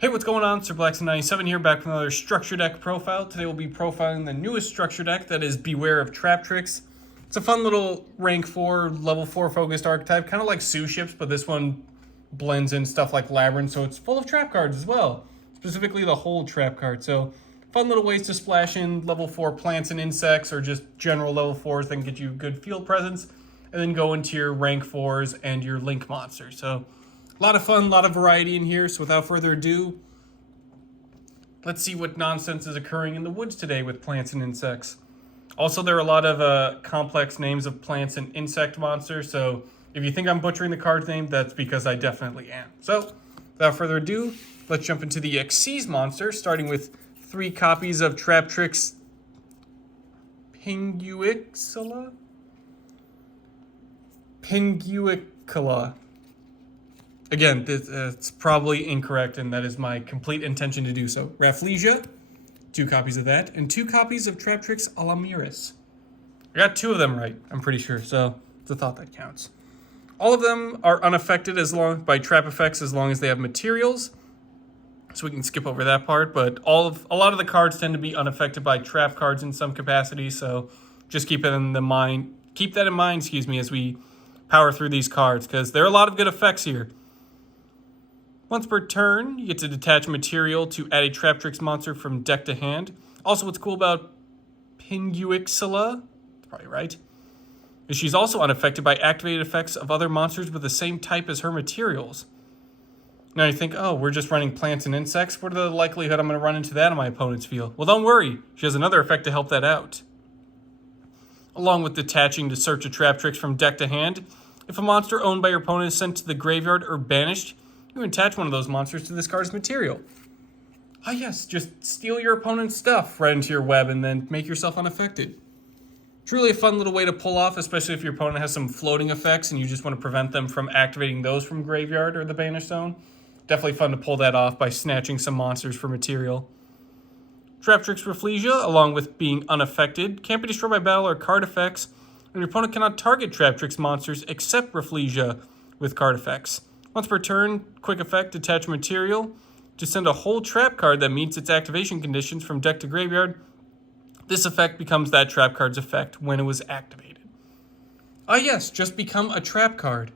Hey, what's going on? Sir Blackson97 here, back with another structure deck profile. Today we'll be profiling the newest structure deck, that is Beware of Traptrix. It's a fun little rank 4, level 4 focused archetype, kind of like Sue Ships, but this one blends in stuff like Labyrinth, so it's full of trap cards as well. Specifically the whole trap card. So fun little ways to splash in level 4 plants and insects, or just general level 4s that can get you good field presence, and then go into your rank 4s and your link monsters. So a lot of fun, a lot of variety in here. So without further ado, let's see what nonsense is occurring in the woods today with plants and insects. Also, there are a lot of complex names of plants and insect monsters. So if you think I'm butchering the card's name, that's because I definitely am. So without further ado, let's jump into the Xyz monster, starting with 3 copies of Traptrix Pinguicula. Again, it's probably incorrect, and that is my complete intention to do so. Rafflesia, 2 copies of that, and 2 copies of Traptrix Alamiris. I got 2 of them right, I'm pretty sure, so it's a thought that counts. All of them are unaffected by trap effects as long as they have materials, so we can skip over that part, but a lot of the cards tend to be unaffected by trap cards in some capacity, so just keep that in mind, as we power through these cards, because there are a lot of good effects here. Once per turn, you get to detach material to add a Traptrix monster from deck to hand. Also, what's cool about Pinguicula, probably right, is she's also unaffected by activated effects of other monsters with the same type as her materials. Now you think, oh, we're just running plants and insects? What are the likelihood I'm going to run into that in my opponent's field? Well, don't worry. She has another effect to help that out. Along with detaching to search a Traptrix from deck to hand, if a monster owned by your opponent is sent to the graveyard or banished, you can attach one of those monsters to this card's material. Ah yes, just steal your opponent's stuff right into your web and then make yourself unaffected. It's really a fun little way to pull off, especially if your opponent has some floating effects and you just want to prevent them from activating those from graveyard or the banished zone. Definitely fun to pull that off by snatching some monsters for material. Traptrix Rafflesia, along with being unaffected, can't be destroyed by battle or card effects, and your opponent cannot target Traptrix monsters except Rafflesia with card effects. Once per turn, quick effect, detach material. Just send a whole trap card that meets its activation conditions from deck to graveyard. This effect becomes that trap card's effect when it was activated. Ah yes, just become a trap card.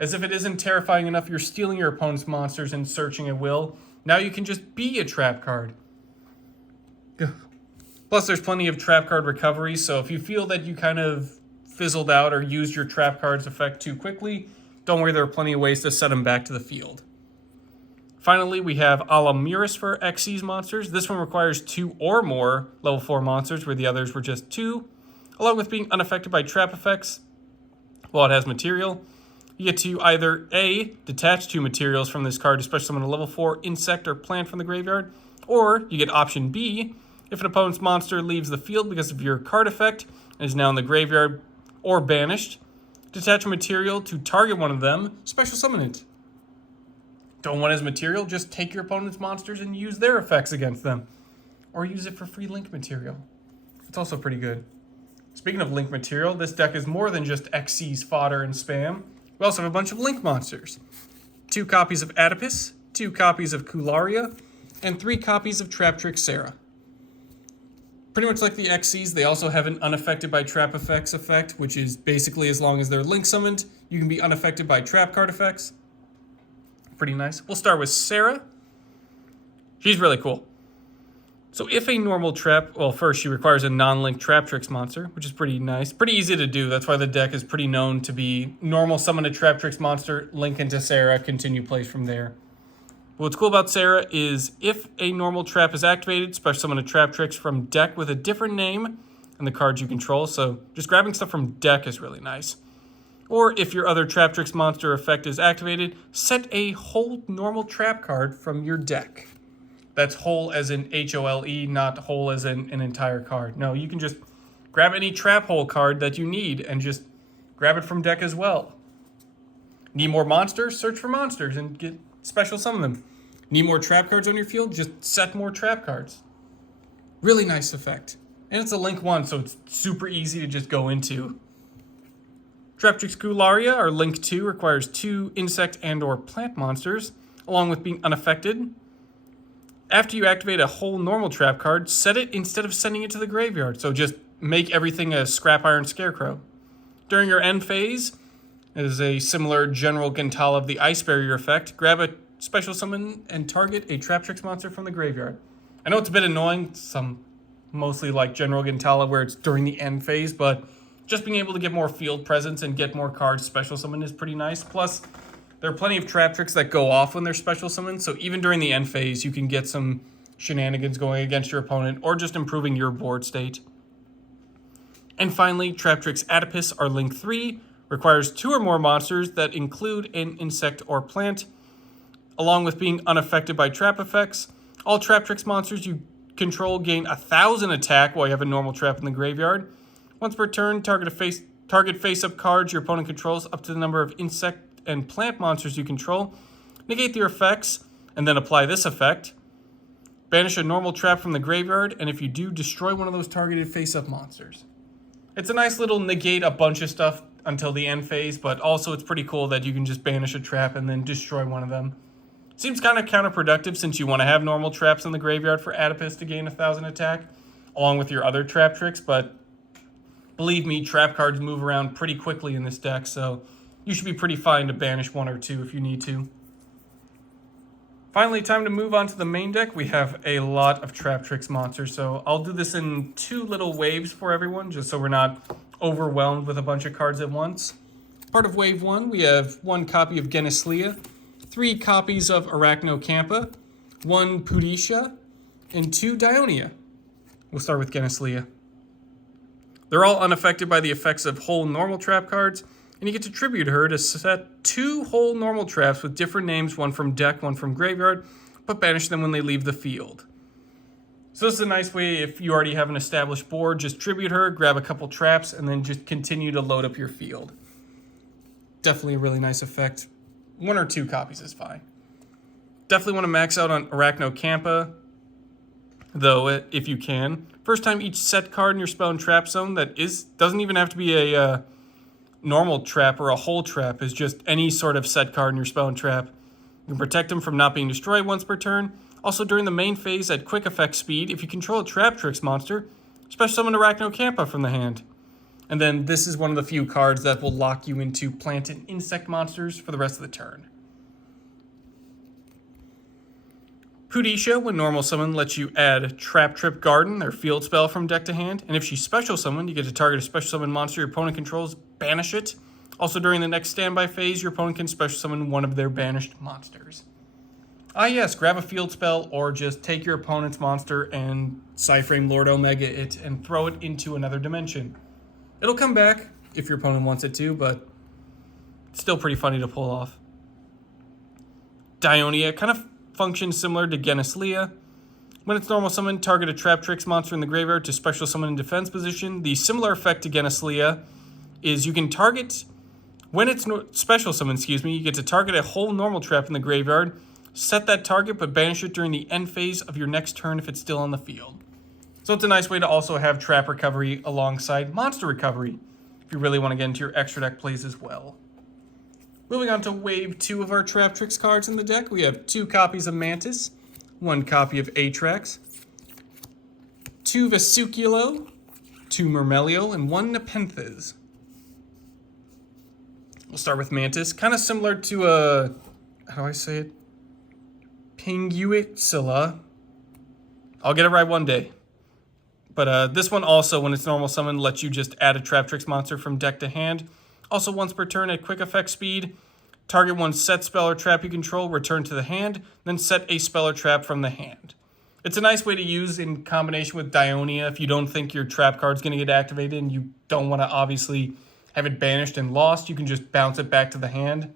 As if it isn't terrifying enough you're stealing your opponent's monsters and searching at will, now you can just be a trap card. Plus there's plenty of trap card recovery, so if you feel that you kind of fizzled out or used your trap card's effect too quickly, don't worry, there are plenty of ways to set them back to the field. Finally, we have Alamiris for Xyz monsters. This one requires 2 or more level 4 monsters, where the others were just 2. Along with being unaffected by trap effects, while it has material, you get to either A, detach 2 materials from this card, especially summon a level 4 insect or plant from the graveyard, or you get option B, if an opponent's monster leaves the field because of your card effect and is now in the graveyard or banished, detach a material to target one of them, special summon it. Don't want as material, just take your opponent's monsters and use their effects against them. Or use it for free link material. It's also pretty good. Speaking of link material, this deck is more than just Xyz fodder and spam. We also have a bunch of link monsters. 2 copies of Adipus, 2 copies of Kularia, and 3 copies of Traptrix Sarah. Pretty much like the Xyz, they also have an unaffected by trap effects effect, which is basically as long as they're link summoned, you can be unaffected by trap card effects. Pretty nice. We'll start with Sarah. She's really cool. So if a normal trap, well, first she requires a non-link Traptrix monster, which is pretty nice. Pretty easy to do. That's why the deck is pretty known to be normal summon a Traptrix monster, link into Sarah, continue plays from there. What's cool about Sarah is if a normal trap is activated, special summon a Traptrix from deck with a different name and the cards you control. So just grabbing stuff from deck is really nice. Or if your other Traptrix monster effect is activated, set a whole normal trap card from your deck. That's whole as in H-O-L-E, not whole as in an entire card. No, you can just grab any trap hole card that you need and just grab it from deck as well. Need more monsters? Search for monsters and get special summon them. Need more trap cards on your field? Just set more trap cards. Really nice effect. And it's a link 1, so it's super easy to just go into. Traptrix Kularia, or link 2, requires 2 insect and or plant monsters, along with being unaffected. After you activate a whole normal trap card, set it instead of sending it to the graveyard. So just make everything a Scrap Iron Scarecrow. During your end phase, as a similar General Gintala of the Ice Barrier effect, grab a special summon and target a Traptrix monster from the graveyard. I know it's a bit annoying, some mostly like General Gintala where it's during the end phase, but just being able to get more field presence and get more cards special summon is pretty nice. Plus, there are plenty of Traptrix that go off when they're special summoned, so even during the end phase, you can get some shenanigans going against your opponent or just improving your board state. And finally, Traptrix Adipus are Link 3, requires 2 or more monsters that include an insect or plant. Along with being unaffected by trap effects, all Traptrix monsters you control gain 1,000 attack while you have a normal trap in the graveyard. Once per turn, target face-up cards your opponent controls up to the number of insect and plant monsters you control. Negate their effects, and then apply this effect. Banish a normal trap from the graveyard, and if you do, destroy one of those targeted face-up monsters. It's a nice little negate a bunch of stuff until the end phase, but also it's pretty cool that you can just banish a trap and then destroy one of them. Seems kind of counterproductive since you want to have normal traps in the graveyard for Adipus to gain 1,000 attack, along with your other Traptrix, but believe me, trap cards move around pretty quickly in this deck, so you should be pretty fine to banish 1 or 2 if you need to. Finally, time to move on to the main deck. We have a lot of Traptrix monsters, so I'll do this in 2 little waves for everyone, just so we're not overwhelmed with a bunch of cards at once. Part of wave 1, we have 1 copy of Geneslia, 3 copies of Arachnocampa, 1 Pudisha, and 2 Dionia. We'll start with Geneslia. They're all unaffected by the effects of whole normal trap cards, and you get to tribute her to set 2 whole normal traps with different names, 1 from deck, 1 from graveyard, but banish them when they leave the field. So this is a nice way if you already have an established board, just tribute her, grab a couple traps, and then just continue to load up your field. Definitely a really nice effect. 1 or 2 copies is fine. Definitely want to max out on Arachnocampa, though, if you can. First time each set card in your spell and trap zone doesn't even have to be a normal trap or a whole trap, is just any sort of set card in your spell and trap. You can protect them from not being destroyed once per turn. Also, during the main phase at quick effect speed, if you control a Traptrix monster, special summon Arachnocampa from the hand. And then this is one of the few cards that will lock you into plant and insect monsters for the rest of the turn. Pudisha, when normal summon, lets you add Trap Garden, their field spell, from deck to hand. And if she's special summoned, you get to target a special summon monster your opponent controls, banish it. Also, during the next standby phase, your opponent can special summon one of their banished monsters. Ah yes, grab a field spell or just take your opponent's monster and Psyframe Lord Omega it and throw it into another dimension. It'll come back if your opponent wants it to, but it's still pretty funny to pull off. Dionia kind of functions similar to Geneslia. When it's normal summon, target a Traptrix monster in the graveyard to special summon in defense position. The similar effect to Geneslia is you can target, when it's special summon, you get to target a whole normal trap in the graveyard, set that target but banish it during the end phase of your next turn if it's still on the field. So it's a nice way to also have trap recovery alongside monster recovery, if you really want to get into your extra deck plays as well. Moving on to wave 2 of our Traptrix cards in the deck, we have 2 copies of Mantis, 1 copy of Atrax, 2 Vesiculo, 2 Murmelio, and 1 Nepenthes. We'll start with Mantis, kind of similar to a, how do I say it? Pinguicilla. I'll get it right one day. But this one also, when it's normal summon, lets you just add a Traptrix monster from deck to hand. Also, once per turn at quick effect speed, target 1 set spell or trap you control, return to the hand, then set a spell or trap from the hand. It's a nice way to use in combination with Dionia if you don't think your trap card's going to get activated and you don't want to obviously have it banished and lost. You can just bounce it back to the hand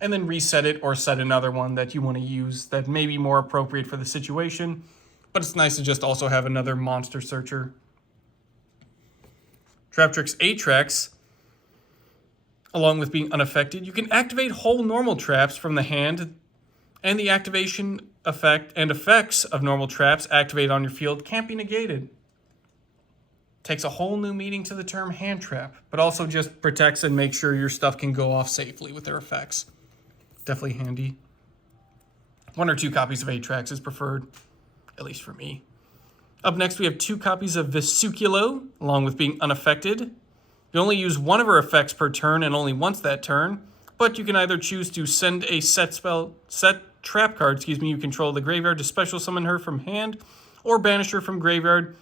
and then reset it or set another one that you want to use that may be more appropriate for the situation. But it's nice to just also have another monster searcher. Traptrix Atrax, along with being unaffected, you can activate whole normal traps from the hand, and the activation effect and effects of normal traps activated on your field can't be negated. Takes a whole new meaning to the term hand trap, but also just protects and makes sure your stuff can go off safely with their effects. Definitely handy. 1 or 2 copies of Atrax is preferred. at least for me. Up next, we have 2 copies of YuGiOh, along with being unaffected. You only use one of her effects per turn and only once that turn, but you can either choose to send a set trap card, you control the graveyard to special summon her from hand, or banish her from graveyard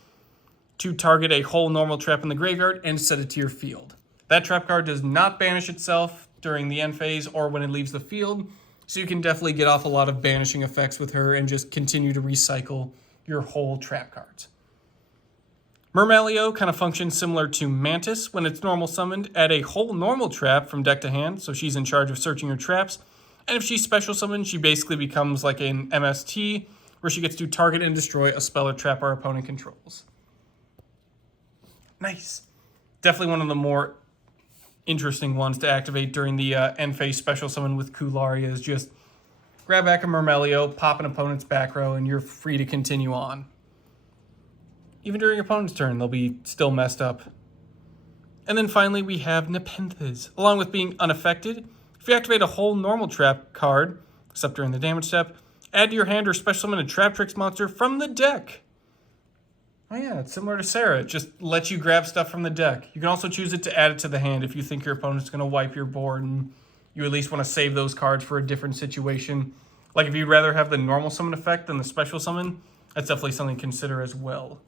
to target a whole normal trap in the graveyard and set it to your field. That trap card does not banish itself during the end phase or when it leaves the field, so you can definitely get off a lot of banishing effects with her and just continue to recycle your whole trap cards. Mermalio kind of functions similar to Mantis. When it's normal summoned, add a whole normal trap from deck to hand, so she's in charge of searching her traps. And if she's special summoned, she basically becomes like an MST, where she gets to target and destroy a spell or trap our opponent controls. Nice. Definitely one of the more interesting ones to activate during the end phase special summon with Kularia is just grab back a Mermalio, pop an opponent's back row, and you're free to continue on. Even during your opponent's turn, they'll be still messed up. And then finally, we have Nepenthes. Along with being unaffected, if you activate a whole normal trap card, except during the damage step, add to your hand or special summon a Traptrix monster from the deck. Oh yeah, it's similar to Sarah. It just lets you grab stuff from the deck. You can also choose it to add it to the hand if you think your opponent's going to wipe your board and you at least want to save those cards for a different situation. Like if you'd rather have the normal summon effect than the special summon, that's definitely something to consider as well.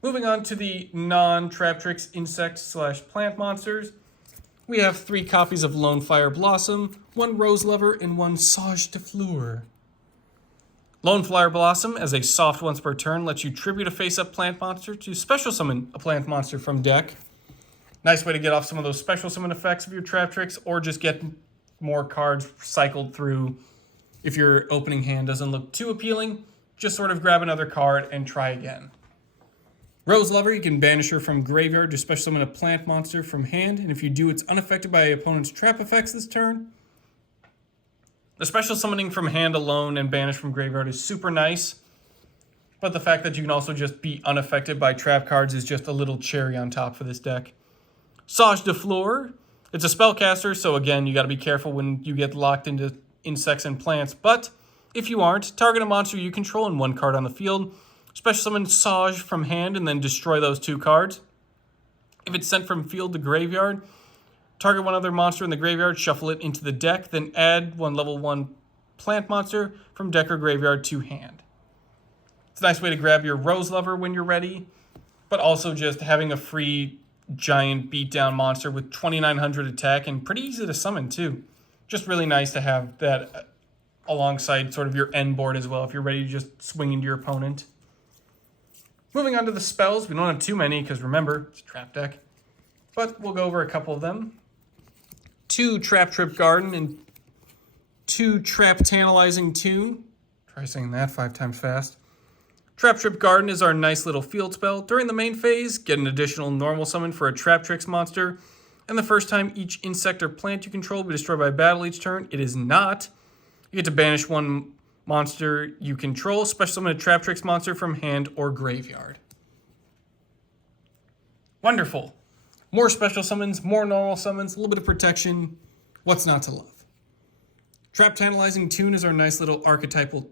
Moving on to the non-Traptrix insect/plant monsters, we have 3 copies of Lone Fire Blossom, 1 Rose Lover, and 1 Sage de Fleur. Lone Fire Blossom, as a soft once per turn, lets you tribute a face-up plant monster to special summon a plant monster from deck. Nice way to get off some of those special summon effects of your Traptrix, or just get more cards cycled through. If your opening hand doesn't look too appealing, just sort of grab another card and try again. Rose Lover, you can banish her from graveyard to special summon a plant monster from hand, and if you do, it's unaffected by opponent's trap effects this turn. The special summoning from hand alone and banish from graveyard is super nice, but the fact that you can also just be unaffected by trap cards is just a little cherry on top for this deck. Sage de Fleur, it's a spellcaster, so again, you got to be careful when you get locked into insects and plants, but if you aren't, target a monster you control and 1 card on the field. Special summon Sage from hand and then destroy those 2 cards. If it's sent from field to graveyard, target one other monster in the graveyard, shuffle it into the deck, then add 1 level 1 plant monster from deck or graveyard to hand. It's a nice way to grab your Rose Lover when you're ready, but also just having a free giant beatdown monster with 2900 attack and pretty easy to summon too. Just really nice to have that alongside sort of your end board as well if you're ready to just swing into your opponent. Moving on to the spells, we don't have too many because remember, it's a trap deck, but we'll go over a couple of them. 2 Trap Trip Garden and 2 Trap Tantalizing Tune. Try saying that 5 times fast. Trap Trip Garden is our nice little field spell. During the main phase, get an additional normal summon for a Traptrix monster, and the first time each insect or plant you control will be destroyed by battle each turn, it is not. You get to banish 1 monster you control, special summon a Traptrix monster from hand or graveyard. Wonderful. More special summons, more normal summons, a little bit of protection. What's not to love? Trap Tantalizing Tune is our nice little archetypal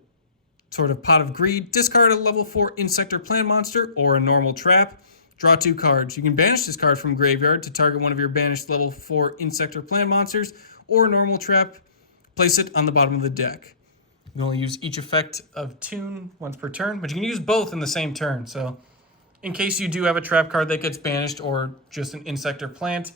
sort of pot of greed. Discard a level 4 insect or plant monster or a normal trap. Draw 2 cards. You can banish this card from graveyard to target one of your banished level 4 insect or plant monsters or a normal trap. Place it on the bottom of the deck. You can only use each effect of Tune once per turn, but you can use both in the same turn. So in case you do have a trap card that gets banished or just an insect or plant,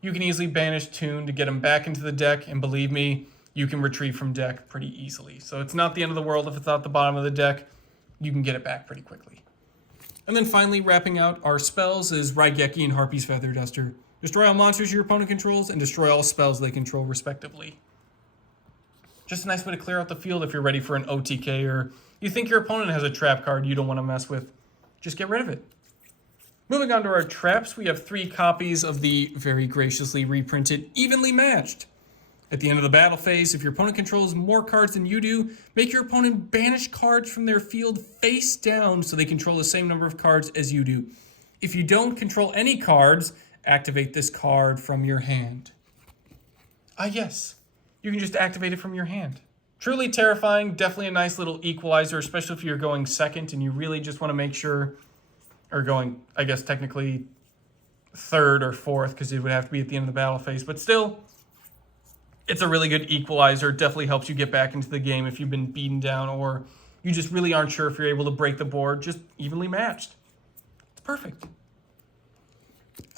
you can easily banish Tune to get them back into the deck, and believe me, you can retrieve from deck pretty easily. So it's not the end of the world if it's at the bottom of the deck. You can get it back pretty quickly. And then finally, wrapping out our spells is Raigeki and Harpy's Feather Duster. Destroy all monsters your opponent controls and destroy all spells they control respectively. Just a nice way to clear out the field if you're ready for an OTK or you think your opponent has a trap card you don't want to mess with. Just get rid of it. Moving on to our traps, we have 3 copies of the very graciously reprinted Evenly Matched. At the end of the battle phase, if your opponent controls more cards than you do, make your opponent banish cards from their field face down so they control the same number of cards as you do. If you don't control any cards, activate this card from your hand. Ah, yes. You can just activate it from your hand. Truly terrifying, definitely a nice little equalizer, especially if you're going second and you really just want to make sure, or going, I guess, technically third or fourth, because it would have to be at the end of the battle phase. But still, it's a really good equalizer. Definitely helps you get back into the game if you've been beaten down or you just really aren't sure if you're able to break the board. Just evenly matched. It's perfect.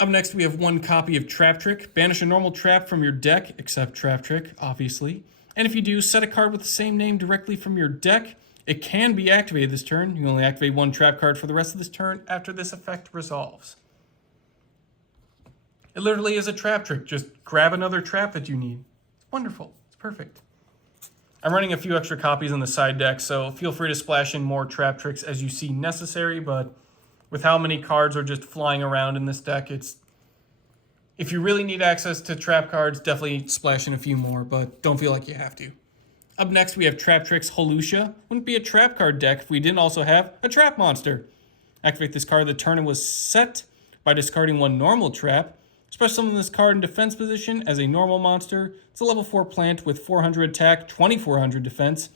Up next, we have one copy of Traptrix. Banish a normal trap from your deck, except Traptrix, obviously. And if you do, set a card with the same name directly from your deck. It can be activated this turn. You can only activate one trap card for the rest of this turn after this effect resolves. It literally is a Traptrix. Just grab another trap that you need. It's wonderful. It's perfect. I'm running a few extra copies in the side deck, so feel free to splash in more Traptrix as you see necessary, but with how many cards are just flying around in this deck, if you really need access to trap cards, definitely splash in a few more, but don't feel like you have to. Up next, we have Traptrix Holusha. Wouldn't be a trap card deck if we didn't also have a trap monster. Activate this card the turn it was set by discarding one normal trap. Special summon this card in defense position as a normal monster. It's a level 4 plant with 400 attack, 2400 defense.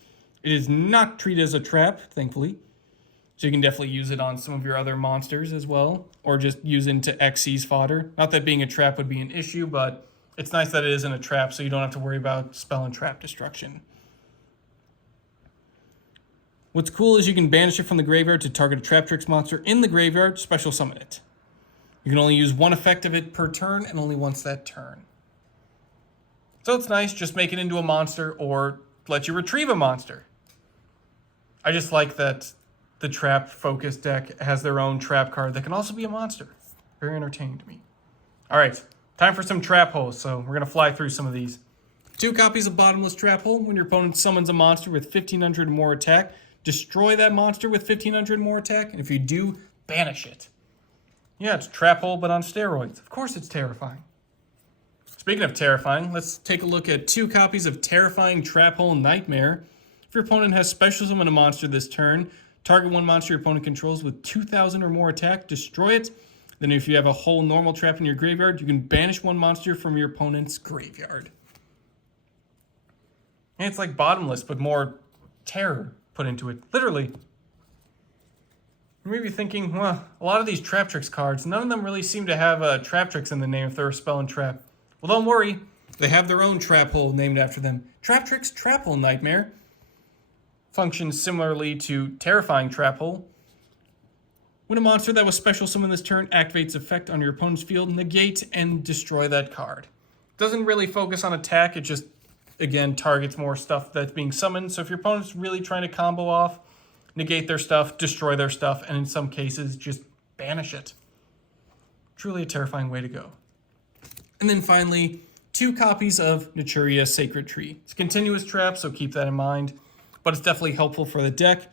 It is not treated as a trap, thankfully. So you can definitely use it on some of your other monsters as well, or just use it into Xyz fodder. Not that being a trap would be an issue, but it's nice that it isn't a trap, so you don't have to worry about spell and trap destruction. What's cool is you can banish it from the graveyard to target a Traptrix monster in the graveyard, special summon it. You can only use one effect of it per turn, and only once that turn. So it's nice, just make it into a monster, or let you retrieve a monster. I just like that the trap focus deck has their own trap card that can also be a monster. Very entertaining to me. All right, time for some trap holes, so we're going to fly through some of these. 2 copies of Bottomless Trap Hole. When your opponent summons a monster with 1500 or more attack, destroy that monster with 1500 more attack, and if you do, banish it. Yeah, it's Trap Hole, but on steroids. Of course it's terrifying. Speaking of terrifying, let's take a look at 2 copies of Terrifying Trap Hole Nightmare. If your opponent has special summon a monster this turn, target one monster your opponent controls with 2000 or more attack, destroy it. Then if you have a whole normal trap in your graveyard, you can banish one monster from your opponent's graveyard. And it's like Bottomless, but more terror put into it. Literally. You may be thinking, well, a lot of these Traptrix cards, none of them really seem to have a Traptrix in the name if they're a spell and trap. Well, don't worry. They have their own trap hole named after them. Traptrix Trap Hole Nightmare functions similarly to Terrifying Trap Hole. When a monster that was special summoned this turn activates effect on your opponent's field, negate and destroy that card. Doesn't really focus on attack, it just, again, targets more stuff that's being summoned. So if your opponent's really trying to combo off, negate their stuff, destroy their stuff, and in some cases, just banish it. Truly a terrifying way to go. And then finally, 2 copies of Naturia Sacred Tree. It's a continuous trap, so keep that in mind, but it's definitely helpful for the deck.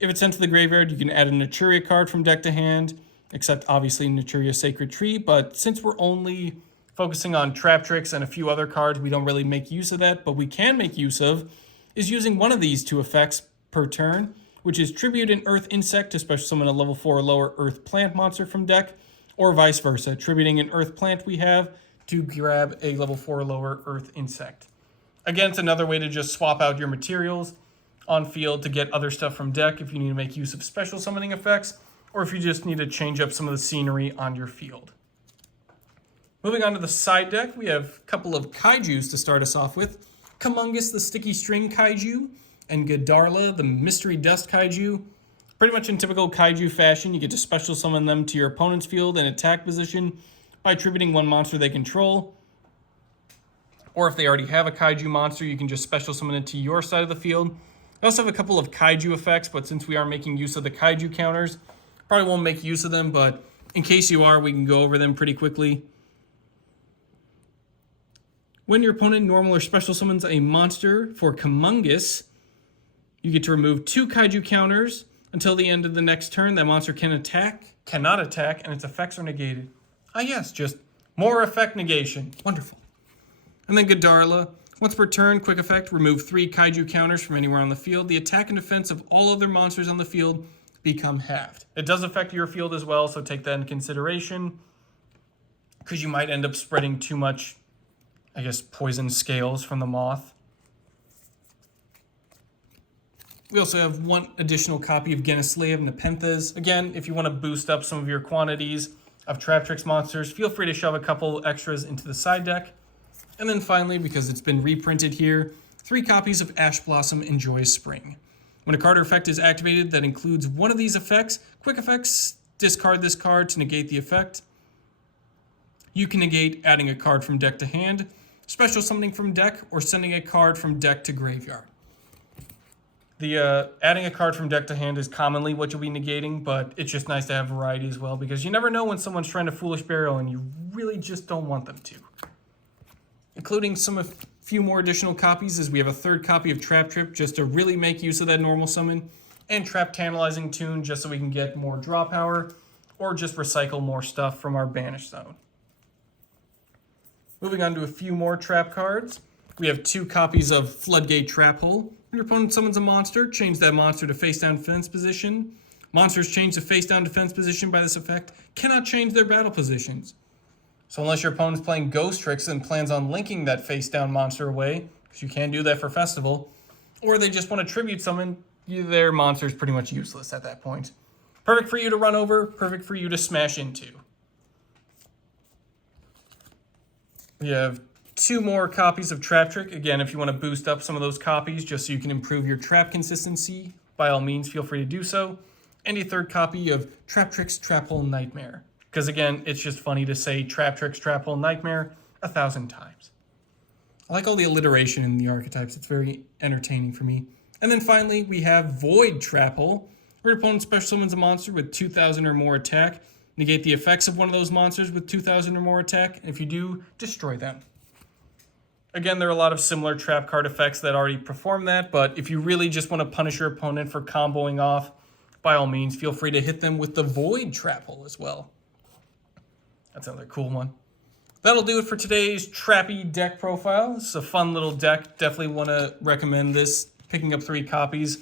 If it's sent to the graveyard, you can add a Naturia card from deck to hand, except obviously Naturia Sacred Tree, but since we're only focusing on Traptrix and a few other cards, we don't really make use of that, but we can make use of is using one of these 2 effects per turn, which is tribute an Earth Insect to special summon a level 4 or lower Earth Plant monster from deck, or vice versa, tributing an Earth Plant we have to grab a level 4 or lower Earth Insect. Again, it's another way to just swap out your materials on field to get other stuff from deck if you need to make use of special summoning effects, or if you just need to change up some of the scenery on your field. Moving on to the side deck, we have a couple of Kaijus to start us off with. Kamungus, the Sticky String Kaiju, and Gadarla, the Mystery Dust Kaiju. Pretty much in typical Kaiju fashion, you get to special summon them to your opponent's field and attack position by attributing one monster they control. Or if they already have a Kaiju monster, you can just special summon it to your side of the field. I also have a couple of Kaiju effects, but since we are making use of the Kaiju counters, probably won't make use of them, but in case you are, we can go over them pretty quickly. When your opponent normal or special summons a monster for Kamungus, you get to remove 2 Kaiju counters until the end of the next turn. That monster cannot attack, and its effects are negated. Ah yes, just more effect negation. Wonderful. And then Gadarla. Once per turn, quick effect, remove 3 Kaiju counters from anywhere on the field. The attack and defense of all other monsters on the field become halved. It does affect your field as well, so take that into consideration, because you might end up spreading too much, I guess, poison scales from the moth. We also have one additional copy of Geneslave and Nepenthes. Again, if you want to boost up some of your quantities of Traptrix monsters, feel free to shove a couple extras into the side deck. And then finally, because it's been reprinted here, 3 copies of Ash Blossom and Joyous Spring. When a card or effect is activated that includes one of these effects, quick effects, discard this card to negate the effect. You can negate adding a card from deck to hand, special summoning from deck, or sending a card from deck to graveyard. The adding a card from deck to hand is commonly what you'll be negating, but it's just nice to have variety as well, because you never know when someone's trying to Foolish Burial and you really just don't want them to. Including a few more additional copies, is we have a 3rd copy of Trap Trip just to really make use of that normal summon, and Trap Tantalizing Tune just so we can get more draw power, or just recycle more stuff from our Banish Zone. Moving on to a few more trap cards. We have 2 copies of Floodgate Trap Hole. When your opponent summons a monster, change that monster to face-down defense position. Monsters change to face-down defense position by this effect cannot change their battle positions. So unless your opponent's playing Ghost Tricks and plans on linking that face-down monster away, because you can do that for Festival, or they just want to tribute summon, their monster's pretty much useless at that point. Perfect for you to run over, perfect for you to smash into. We have 2 more copies of Trap Trick. Again, if you want to boost up some of those copies just so you can improve your trap consistency, by all means, feel free to do so. And a 3rd copy of Traptrix Trap Hole Nightmare. Because again, it's just funny to say Traptrix Trap Hole Nightmare 1,000 times. I like all the alliteration in the archetypes. It's very entertaining for me. And then finally, we have Void Trap Hole. Your opponent special summons a monster with 2,000 or more attack. Negate the effects of one of those monsters with 2,000 or more attack. And if you do, destroy them. Again, there are a lot of similar trap card effects that already perform that, but if you really just want to punish your opponent for comboing off, by all means, feel free to hit them with the Void Trap Hole as well. That's another cool one. That'll do it for today's Trappy deck profile. This is a fun little deck. Definitely want to recommend this, picking up 3 copies.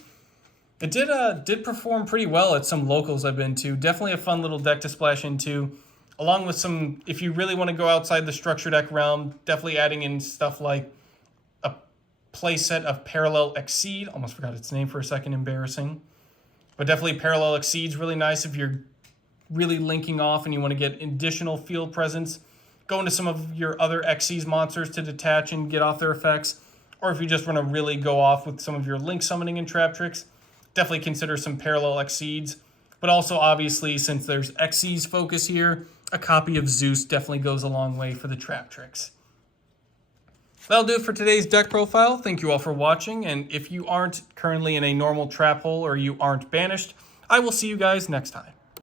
It did perform pretty well at some locals I've been to. Definitely a fun little deck to splash into. Along with some, if you really want to go outside the structure deck realm, definitely adding in stuff like a playset of Parallel Exceed. Almost forgot its name for a second, embarrassing. But definitely Parallel Exceed's really nice if you're really linking off and you want to get additional field presence. Go into some of your other Xyz monsters to detach and get off their effects. Or if you just want to really go off with some of your link summoning and trap tricks, definitely consider some Parallel Exceeds. But also, obviously, since there's Xyz focus here, a copy of Zeus definitely goes a long way for the trap tricks. That'll do it for today's deck profile. Thank you all for watching, and if you aren't currently in a normal trap hole or you aren't banished, I will see you guys next time.